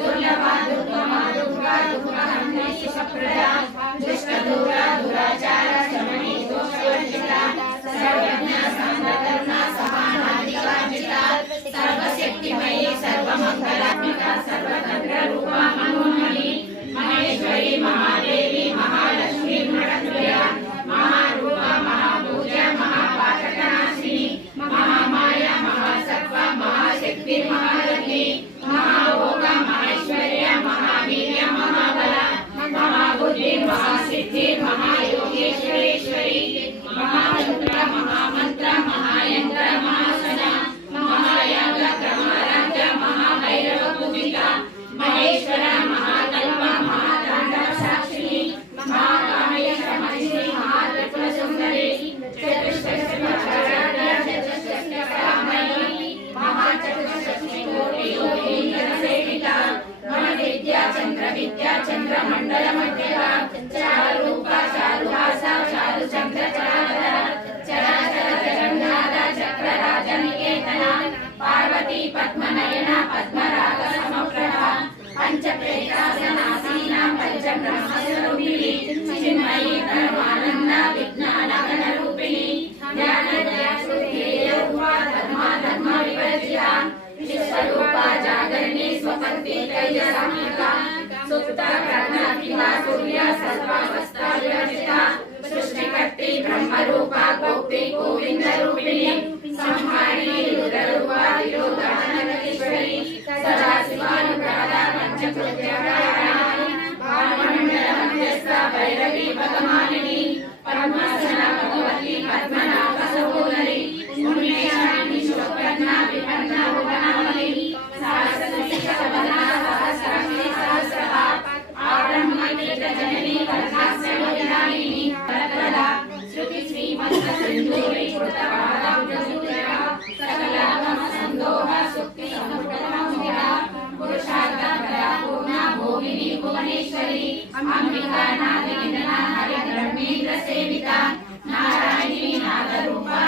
दुर्लभा दुर्गमा दुर्गा दुर्गहन्त्री सुखप्रदा दुष्टदूरा दुराचार शमनी दोषवर्जिता सर्वज्ञ सर्वकरुणा सहानादिकार्जिता सर्वशक्तिमयी सर्वमंगलात्मिका सर्वतंत्र रूपा मनोन्मणि महेश्वरी महादेवी महालक्ष्मी मृत्युंजया महारूपा महापूजा महापातकनाशिनी महामाया महासत्वा महाशक्ति महारथी महाभोगा महेश्वर्य महावीर्य महाबला महाबुद्धि महासिद्धि महायोगेश्वरेश्वरी महायंत्र महामंत्र महायंत्र महासना महायाग क्रमराज महाभैरव पूजिता महेश्वर महाकल्प महादांड साक्षिणी महाकामेश महेश्वरी महात्रिपुर सुंदरी चंद्र विद्या चंद्र मंडल मध्यवा चारु रूपा चारु भाषा चारु चंद्र चराचर चराचर जगन्नाथ चक्रराज निकेतना पार्वती पद्मनयना पद्मराग समप्रभा पंचप्रेतासनासीना पंचब्रह्मस्वरूपिणी चिन्मयी परमानंद विज्ञानघन रूपिणी ज्ञानज्ञानरूपा धर्मा धर्म विवर्जिता विश्वरूपा जागरणी स्वपत्नी कैलासमिका सुप्ता कर्णात्मिका सूर्य सर्वावस्था विवर्जिता सृष्टिकर्त्री ब्रह्मरूपा गोपी गोविंद रूपिणी संहारिणी रुद्ररूपा विरोधानगरीश्वरी सदाशिवानुग्रहदा पंचकृत्यकारिणी भानुमण्डल मध्यस्थ भैरवी भगवानिनी पद्मासना भगवती पद्मनाभ सहोदरी उन्मेषाणि शुभकर्णा विपन्ना भुवनावली सहस्रमुखी शबना सहस्राक्षी सहस्रहा आब्रह्मकीट जननी कथास्यवदायिनी वरप्रदा श्रुति श्रीमन्त सिन्धूरी कृतपादाब्जसूत्रा सकलागम संदोह सुक्ति समुद्रमोहिता पुरुषार्थ परापूर्णा भोगिनी भुवनेश्वरी अंबिका नादिनिधना हरिधर्मेन्द्र सेविता नारायणी नादरूपा